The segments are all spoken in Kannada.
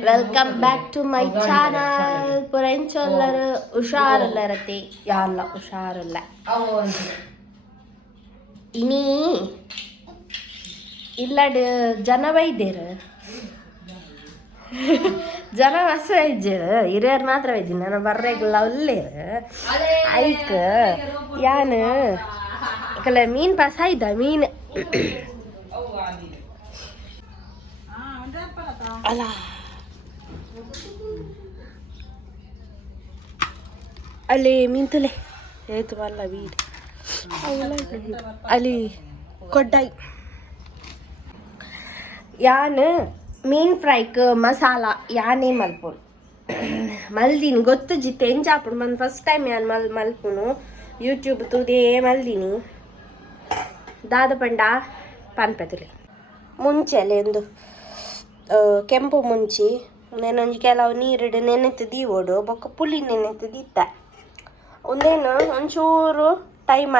Welcome back to my channel. ಪುರಂಚೊಲ್ಲರು ಹುಷಾರಿಲ್ಲರತಿ ಯಾಲ್ಲ ಹುಷಾರಿಲ್ಲ ಇನಿ ಇಲ್ಲಡ್ ಜನ ವೈದ್ಯರು ಜನ ಮಸ್ತ್ ವೈದ್ಯರು ಹಿರಿಯರು ಮಾತ್ರ ವೈದ್ಯರು ನಾನು ಬರ್ರೆಗಿಲ್ಲ ಒಳ್ಳೇರು ಐಕ್ ಯಾನು ಕಲ ಮೀನು ಪಾಸ್ ಆಯ್ದ ಮೀನು ಅಲ್ಲ ಅಲ್ಲಿ ಮೀನ್ತಲೆ ಏತು ಅಲ್ಲ ವೀಡ್ ಅಲ್ಲಿ ಕೊಡ್ಡಾಯಿ ಯಾನ್ ಮೀನ್ ಫ್ರೈಕ್ ಮಸಾಲ ಯಾನೇ ಮಲ್ಪುನು ಮಲ್ದಿನಿ ಗೊತ್ತು ಜಿತ್ತೆ ಎಂಚಾಪುಡು ಮನ್ ಫಸ್ಟ್ ಟೈಮ್ ಯಾನ್ ಮಲ್ಪುನು ಯೂಟ್ಯೂಬ್ ತುದೇ ಮಲ್ದಿನಿ ದಾದ ಪಂಡ ಪಾನ್ಪತಿಲಿ ಮುಂಚೆಲೆ ಒಂದು ಕೆಂಪು ಮುಂಚಿ ನೆನೊಂಜಿ ಕೆಲವು ನೀರಿಡು ನೆನೆತು ದೀವೋಡು ಬೊಕ್ಕ ಪುಳಿ ನೆನೆತು ದೀತ್ತ ಒಂದೇನು ಒಂಚೂರು ಟೈಮ್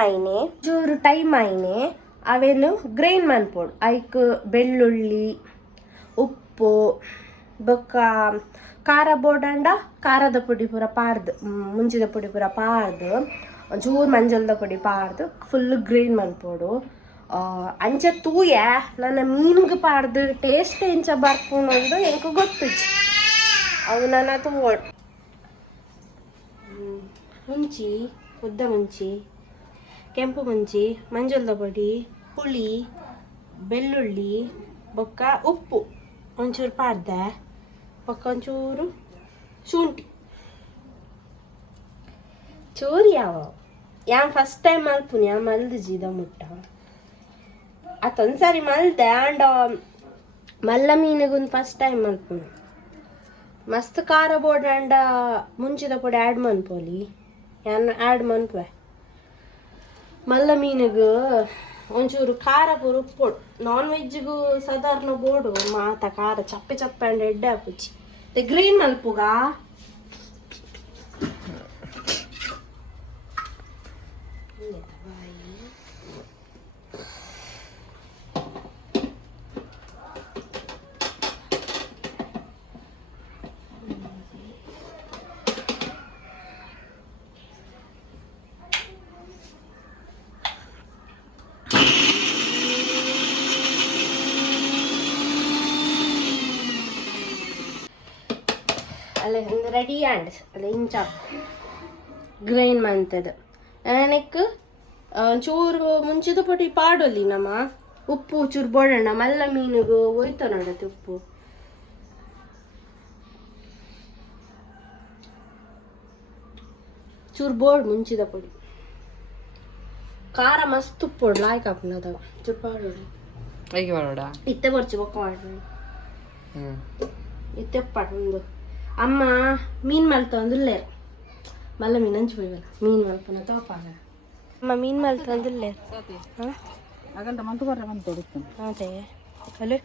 ಆಯ್ನೆ ಅವೇನು ಗ್ರೈಂಡ್ ಮನ್ಪೋಡು ಐಕ್ ಬೆಳ್ಳುಳ್ಳಿ ಉಪ್ಪು ಬೊಕ್ಕ ಖಾರ ಬೋಡಂಡ ಖಾರದ ಪುಡಿ ಪೂರ ಪಾಡ್ದು ಮುಂಚಿದ ಪುಡಿ ಪೂರ ಪಾಡ್ದು ಒಂಚೂರು ಮಂಜಲ್ದ ಪುಡಿ ಪಾಡ್ದು ಫುಲ್ ಗ್ರೈಂಡ್ ಮನ್ಪೋಡು ಅಂಚ ತೂಯ ನನ್ನ ಮೀನ್ಗೆ ಪಾಡ್ದು ಟೇಸ್ಟ್ ಎಂಚ ಬರ್ಪುನೊಂದು ಎಂಕು ಗೊತ್ತಿಜ್ಜಿ ಅವು ನನ್ನ ತೂವೋಡು ಮುಂಚಿ ಉದ್ದ ಮುಂಚಿ ಕೆಂಪು ಮುಂಚಿ ಮಂಜಲ್ದ ಪುಡಿ ಪುಳಿ ಬೆಳ್ಳುಳ್ಳಿ ಬೊಕ್ಕ ಉಪ್ಪು ಒಂಚೂರು ಪಾಡ್ದೆ ಬೊಕ್ಕ ಒಂಚೂರು ಶುಂಠಿ ಚೂರು ಯಾನ್ ಫಸ್ಟ್ ಟೈಮ್ ಮಲ್ಪುನಿ ಯಾ ಮಲ್ದಿಜಿದ ಮುಟ್ಟ ಅತ್ತೊಂದ್ಸರಿ ಮಲ್ದೆ ಆಂಡ ಮಲ್ಲ ಮೀನಿಗೊಂದು ಫಸ್ಟ್ ಟೈಮ್ ಮಲ್ಪುನಿ ಮಸ್ತ್ ಖಾರ ಬೋರ್ಡ್ ಆಂಡ ಮುಂಚಿದ ಪುಡಿ ಆ್ಯಡ್ ಮನ್ಪೋಲಿ ಯಾನ್ ಆ್ಯಡ್ ಮನ್ಪೆ ಮಲ್ಲ ಮೀನಿಗೂ ಒಂಚೂರು ಖಾರ ಪೂರ ಉಪ್ಪೊಡು ನಾನ್ ವೆಜ್ಜಿಗೂ ಸಾಧಾರಣ ಬೋಡು ಮಾತ ಖಾರ ಚಪ್ಪೆ ಚಪ್ಪೆ ಅಂಡ್ ಎಡ್ಡೆ ಹಾಪುಚ್ಚಿ ಗ್ರೀನ್ ಮಲ್ಪುಗ ಅಲ್ಲ ಒಂದು ರೆಡಿ ಆ್ಯಂಡ್ ಅಲ್ಲ ಇಂಚ ಗ್ರೈಂಡ್ ಮಂತದ್ದು ನನಕ್ಕೆ ಚೂರು ಮುಂಚಿದ ಪುಡಿ ಪಾಡೋಲಿ ನಮ್ಮ ಉಪ್ಪು ಚೂರು ಬೋಡಣ್ಣ ಮಲ್ಲ ಮೀನಿಗೂ ಹೋಯ್ತ ನೋಡತ್ತೆ ಉಪ್ಪು ಚೂರು ಬೋರ್ಡ್ ಮುಂಚಿದ ಪುಡಿ ಖಾರ ಮಸ್ತ್ ಉಪ್ಪೋಡು ಲಾಯ್ಕ್ ಹಾಕೊಂಡದ ಚೂರು ಪಾಡೋಡಿ ಇತ್ತೆ ಬರ್ಚಿ ಬೊಕ್ಕ ಮಾಡಿ ಇತ್ತೆ ಪಾಡು ಅಮ್ಮ ಮೀನು ಮಲ್ತು ಅಂದುಲ್ಲೇರು ಮಲ್ಲ ಮೀನು ಹಂಚಿ ಹೋಯ್ವಲ್ಲ ಮೀನು ಮಲ್ಪನ ತೋಪಾಗ ಅಮ್ಮ ಮೀನು ಮಲ್ತು ಅಂದುಲ್ಲೇರು ಹಾಗಂತ ಮಂತು ಬರ್ರೆ ಬಂದು ಅದೇ ಅಲ್ಲೇ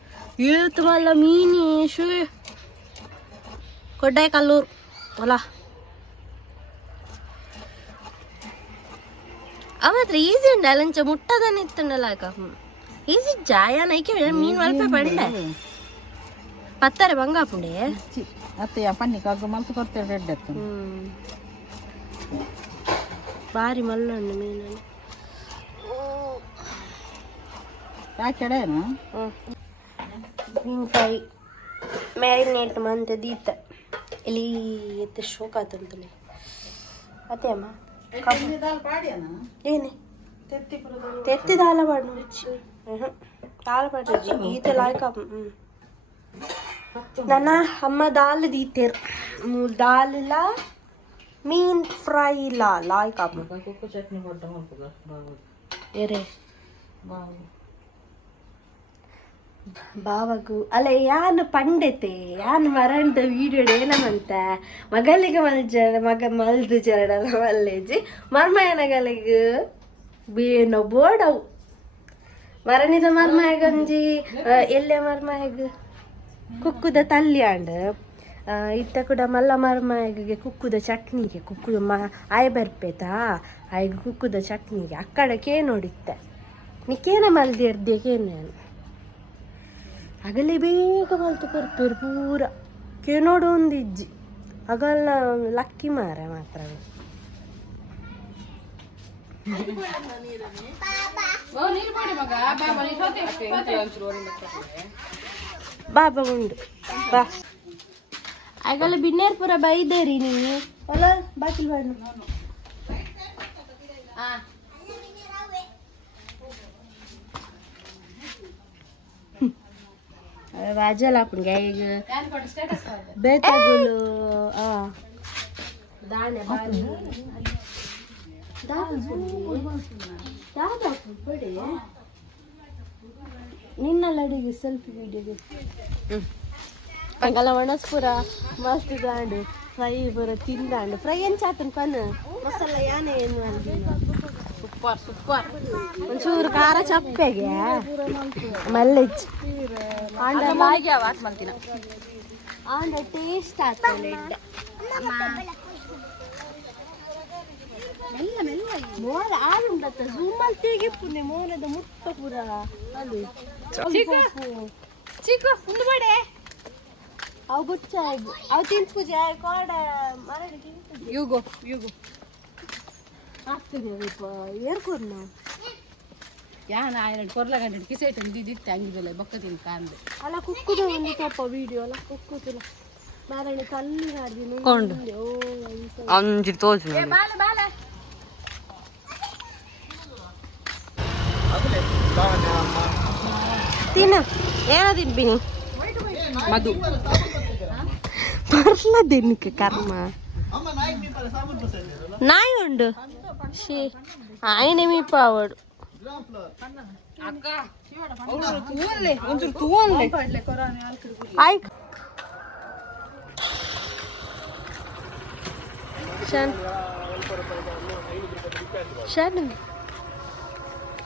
ಇಳ್ತು ಮಲ್ಲ ಮೀನಿ ಶೂ ಕೊಡ್ಡಾಯ ಕಲ್ಲೂರು ಹೊಲ ಅವತ್ರ ಈಸಿ ಉಂಡ ಅಲ್ಲಂಚ ಮುಟ್ಟದನ್ನ ಇತ್ತುಂಡಲ್ಲ ಈಸಿ ಜಾಯ ನೈಕೆ ಮೀನು ಮಲ್ಪೆ ಪಂಡೆ ಪತ್ತಾರೆ ಬಂಗಾಪುಂಡೆ ಅತ್ತೆ ಪನ್ನಿ ಕಾಗ ಮಲ್ತು ಕೊಡ್ತೇವೆ ರೆಡ್ ಎತ್ತು ಭಾರಿ ಮಲ್ಲಣ್ಣು ಮೀನನ್ನು ಯಾಕೆಡೇನು ಮೀನು ಫ್ರೈ ಮ್ಯಾರಿನೇಟ್ ಮಂತೆ ದೀತ ಇಲ್ಲಿ ಎತ್ತ ಶೋಕ ಆತಂತಲೇ ಅತ್ತೆ ಅಮ್ಮ ಏನೇ ತೆತ್ತಿ ದಾಲ ಪಾಡು ದಾಲ ಪಾಡ್ರಿ ಈತ ಲಾಯ್ಕ ನನ್ನ ಅಮ್ಮ ದಾಲ್ ದೀತೇರು ದಾಲ್ ಇಲ್ಲ ಮೀನ್ ಫ್ರೈ ಇಲ್ಲ ಲಾಯ್ಕ ಚಟ್ನಿ ಎರೆ ಬಾವಗು ಅಲ್ಲ ಯಾನು ಪಂಡೆತೆ ಯಾನು ಮರಂಡ ವೀಡಿಯೋ ಏನಮಂತ ಮಗಲಿಗೆ ಮಗ ಮಲ್ದು ಜರಡಲ್ಲ ಮಲ್ಲೇಜಿ ಮರ್ಮಯನಗಲಿಗೆ ಬೇನೋ ಬೋಡವು ಮರಣಿದ ಮರ್ಮಯಗಂಜಿ ಎಲ್ಲೆ ಮರ್ಮಯಗ ಕುಕ್ಕುದ ತಲ್ಯಾಂಡ್ ಇತ್ತ ಕೂಡ ಮಲ್ಲ ಮರ್ಮಯಗೆ ಕುಕ್ಕುದ ಚಟ್ನಿಗೆ ಕುಕ್ಕುದ ಆಯ ಬರ್ಪೇತಾ ಆಯ್ಗೆ ಕುಕ್ಕುದ ಚಟ್ನಿಗೆ ಅಕ್ಕಡಕ್ಕೆ ನೋಡಿತ್ತೆ ನಿಕ್ಕೇನ ಮಲ್ದಿರ್ದೆ ಕೇನು ನಾನು ಆಗಲೇ ಬೇಗ ಮಲ್ತು ಕೊರ್ಪೇರು ಪೂರ ಕೇನೋಡು ಒಂದು ಇಜ್ಜಿ ಆಗಲ್ಲ ಲಕ್ಕಿ ಮಾರ ಮಾತ್ರ ಬಾಬಾ ಉಂಡು ಬಾ ಆಗಲ್ಲ ಬಿನ್ನೇರ್ ಪುರ ಬೈದೇರಿ ನೀವು ಅಲ್ಲ ಬಾಕಿಲ್ ಬಾಡು वाजल आपण काय बेतागुलो दाणे पडे ನಿನ್ನ ಲಡಿಗೆ ಸೆಲ್ಫಿ ವಿಡಿಯೋಗೆ ಹಂಗಲ್ಲ ಒಣಸ್ಪುರ ಮಸ್ತ್ ದಾಂಡು ಫ್ರೈ ಬರ ತಿಂದಾಂಡು ಫ್ರೈ ಏನು ಚಾತನ್ ಪನ್ ಮಸಾಲ ಯಾನೆ ಏನು ಅಲ್ಲಿ ಸೂಪರ್ ಸೂಪರ್ ಒಂಚೂರು ಖಾರ ಚಪ್ಪೆಗೆ ಮಲ್ಲಿಚ್ ಆಂಡ ಟೇಸ್ಟ್ ಆಗ್ತದೆ ಮೋರ ಆರುಂಡತ್ತ ಜೂಮಲ್ ತೆಗೆ ಪುಣ್ಯ ಮೋರದ ಮುಟ್ಟ ಪುರ ಅಲ್ಲಿ ಚಿಕ್ಕ ಒಂದು ಬಡೆ ಅವು ಗುಚ್ಚ ಅವು ತಿನ್ಪೂಜೆ ಕೋಡ ಮರಡಿಗೆ ಯುಗೋ ಆಗ್ತದೆ ಏರ್ಕೋರ್ ನಾವು ಯಾನ ಆಯ್ತು ಕೊರ್ಲಗಂಡ ಕಿಸೇಟ್ ಇದ್ದಿತ್ತು ಹಂಗಿದಲ್ಲ ಬೊಕ್ಕ ತಿನ್ ಕಾಂದೆ ಅಲ್ಲ ಕುಕ್ಕುದ ಒಂದು ಸ್ವಲ್ಪ ವಿಡಿಯೋ ಅಲ್ಲ ಕುಕ್ಕುದಿಲ್ಲ ಮಾರಣೆ ಕಲ್ಲು ಹಾಡ್ದಿನ ಓ ಅಂಜಿ ತೋಜು ಬಾಲೆ ಬಾಲೆ ತಿನ್ನ ಏನ ತಿನ್ಬಿನಿ ಮಧು ಬರ್ಲ ದಿನಕ್ಕೆ ಕರ್ಮ ನಾಯಿ ಉಂಡು ಶೇ ఆయన మీ పావాడు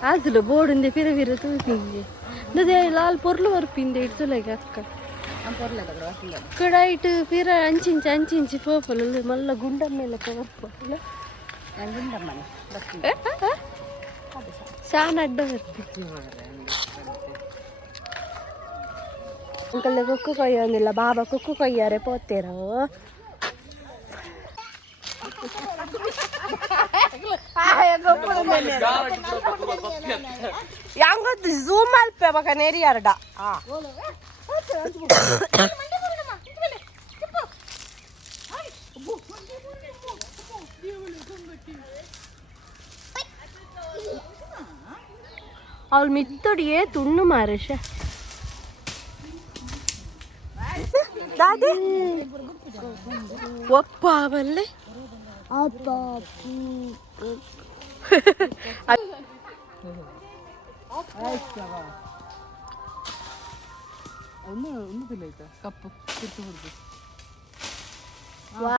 आजलो बोडून फिर फिर तू लाल पोरलं वरपिंदे इड्चलाय अक्क कडाईट फिर अंची पोपल मल्ल गुंडम मेले कवर शान अड्ड अंकल कुक्कु कोಯ್ಯೋದಿಲ್ಲ ಬಾಬಾ ಕುಕ್ಕು ಕೊಯ್ಯಾರೆ ಪೋತೇರೋ ಯಾಂಗೊತ್ತು ಝೂಮ್ ಅಲ್ಪೆ ಬಕ ನೆರಿ ಅರ್ಡ ಅವಳು ಮಿತ್ತೊಡಿಯೇ ತುಣ್ಣು ಮಾರೇಶ ದಾದಿ ಒಪ್ಪ ಬಲ್ಲೆ ಒಂದು ಕಪ್ಪು